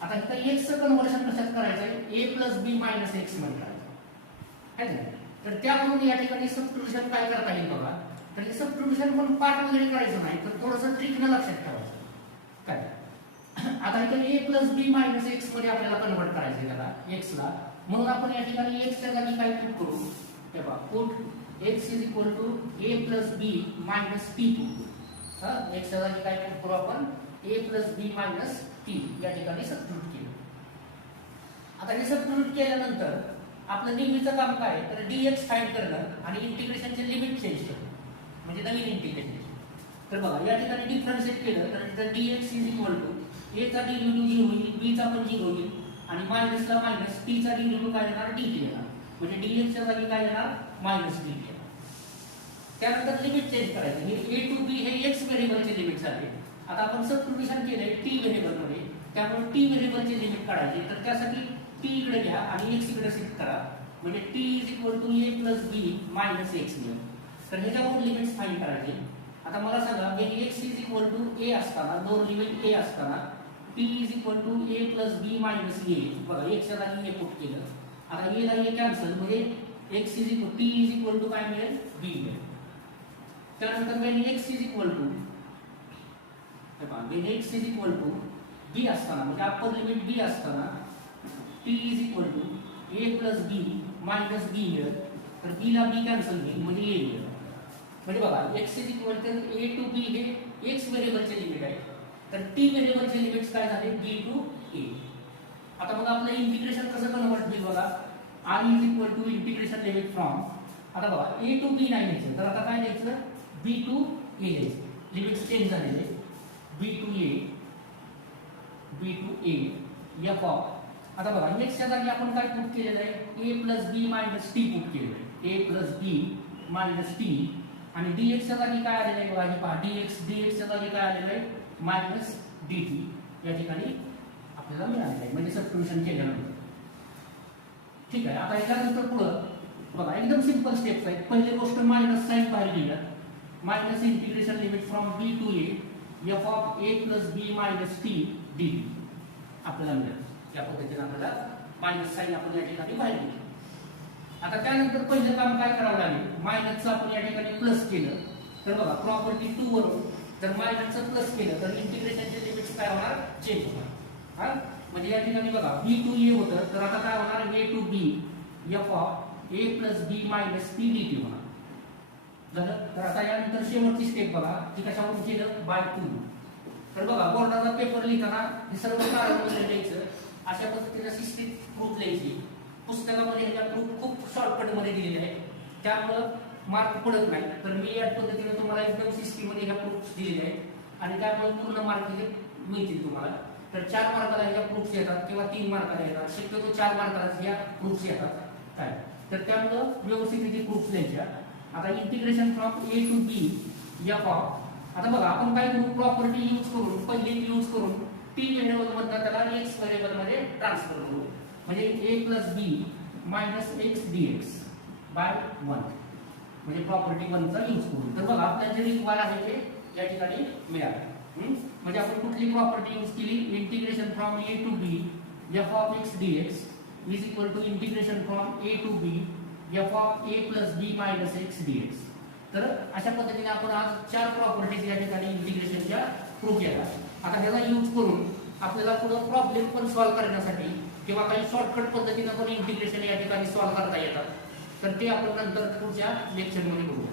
आता इथं x चं कन्व्हर्जन कशात करायचं आहे a plus b minus x मध्ये करायचं आहे ना. तर त्यामुळे या ठिकाणी सबस्टिट्यूशन काय करता येईल बघा. तर हे सबस्टिट्यूशन पण पाठ वगैरे करायचं नाही, तर थोडंसं ट्रिकनं लक्षात ठेवायचं काय. आता इथं a plus B minus x मध्ये आपल्याला कन्वर्ट करायचं आहे त्याला x ला, म्हणून आपण या ठिकाणी x च्या जागी काय पुट करू तेव्हा put x is equal to a plus b minus t put. x च्या जागी काय पुट करू आपण a plus b minus t या ठिकाणी सबस्टिट्यूट केलं. आता हे सबस्टिट्यूट केल्यानंतर आपलं नेहमीचं काम काय तर dx फाइंड करणं आणि इंटिग्रेशनचे लिमिट चेंज करणं, म्हणजे नवीन इंटिग्रेशन. तर बघा या ठिकाणी डिफरन्शिएट केलं तर इथं dx is equal to a चा डेरिव्हेटिव्ह 0 होईल, b चा पण 0 होईल आणि मायनसला मायनस t चा डेरिव्हेटिव्ह काय येणार dt येणार, म्हणजे dx च्या जागी काय येणार मायनस dt येणार. त्यानंतर लिमिट चेंज करायचं. हे a टू b हे x व्हेरिएबलचे लिमिट झाले. आता आपण सबस्टिट्यूशन केलंय t व्हेरिएबल मध्ये, त्यामुळे t व्हेरिएबलचे लिमिट काढायचे. तर त्यासाठी t इकडे घ्या आणि x इकडे शिफ्ट करा, म्हणजे t is equal to a plus b minus x मिळेल. तर ह्याच्यावर लिमिट्स फाइंड करायचे. आता मला सांगा when x is equal to a असताना, लोअर लिमिट a असताना p is equal to a plus b minus a, बघा x च्या जागी a पुट केलं. आता a ला a कॅन्सल, म्हणजे x is equal p is equal to काय मिळेल, b मिळेल. त्यानंतर when x is equal to when x is equal to b असताना, म्हणजे अप्पर लिमिट b असताना p is equal to a plus b minus b मिळेल. तर b ला b कॅन्सल होईल, म्हणजे a मिळेल. म्हणजे बघा x is equal to a to b हे x व्हेरिएबलचे लिमिट आहे, तर t व्हेरिएबलचे लिमिट्स काय झाले, b टू a. आता मग आपलं इंटिग्रेशन कसं कन्वर्ट होईल बघा, r is equal to integration limit from, आता बघा a टू b नाही द्यायचं, तर आता काय द्यायचं, b टू a द्यायचं. लिमिट्स चेंज झालेले, b to a f of, आता बघा x च्या जागी आपण काय पुट केलेलं आहे, a plus b minus t put केलेलं आहे, a plus b minus t, आणि dx च्या जागी काय आलेलं आहे बघा, हे पहा dx च्या जागी काय आलेलं आहे, मायनस dt या ठिकाणी आपल्याला मिळालेलं आहे, म्हणजे सबस्टिट्यूशन केल्यानंतर. ठीक आहे. आता याच्यानंतर पुढं बघा एकदम सिंपल स्टेप्स आहेत. पहिली गोष्ट मायनस साइन बाहेर लिहिलं, minus integration limit from b to a f of a plus b minus t dt आपल्याला मिळेल. त्या पद्धतीने आपल्याला मायनस साइन आपण या ठिकाणी बाहेर लिहिलं. आता त्यानंतर पहिलं काम काय करावं लागेल, मायनसचं आपण या ठिकाणी प्लस केलं, तर बघा प्रॉपर्टी 2 वरून जर मायनसचं प्लस केलं तर इंटिग्रेशनचे लिमिट्स काय होणार, चेंज होणार. हा म्हणजे या ठिकाणी बघा b टू a होतं, तर आता काय होणार, a to b f of a plus b minus t dt होणार. झालं. तर आता यानंतर शेवटची स्टेप बघा, ती कशावरून केलं, बाय 2. तर बघा बोर्डाचा पेपर लिहिताना हे सर्व कारण लिहायचं, अशा पद्धतीने सिस्टीम प्रूफ लिहायची. पुस्तकामध्ये ह्याच्या प्रूफ खूप शॉर्टकट मध्ये दिलेले आहे, त्यामुळं मार्क पडत नाही. तर मी या पद्धतीने तुम्हाला एकदम सिस्टीम मध्ये ह्या प्रूफ दिलेले आहेत, आणि त्यामुळे पूर्ण मार्क हे मिळतील तुम्हाला. तर 4 मार्काला ह्या प्रूफ्स येतात किंवा 3 मार्काला येतात, शक्यतो 4 मार्काला ह्या प्रूफ्स येतात. काय तर त्यामुळं व्यवस्थित इथे प्रूफ्स द्यायच्या. आता integration from a to b f of, आता बघा आपण काय करू, प्रॉपर्टी यूज करून, पहिली यूज करून t व्हेरिएबल मधनं त्याला x व्हेरिएबल मध्ये ट्रान्सफर करू, म्हणजे a plus b minus x dx by 1, म्हणजे प्रॉपर्टी 1 चा यूज करू. तर बघा आपल्याला जे रिक्वायर आहे ते या ठिकाणी मिळालं. म्हणजे आपण कुठली प्रॉपर्टी यूज केली, integration from a to b f of x dx is equal to integration from a to b f of a plus b minus x dx. तर अशा पद्धतीने आपण आज 4 प्रॉपर्टीज या ठिकाणी इंटिग्रेशनच्या प्रूफ केला. आता ह्याला यूज करून आपल्याला पुढे प्रॉब्लेम पण सॉल्व्ह करण्यासाठी किंवा काही शॉर्टकट पद्धतीने पण इंटिग्रेशन या ठिकाणी सॉल्व्ह करता येतात. तर ते आपण नंतर पुढच्या लेक्चरमध्ये बघू.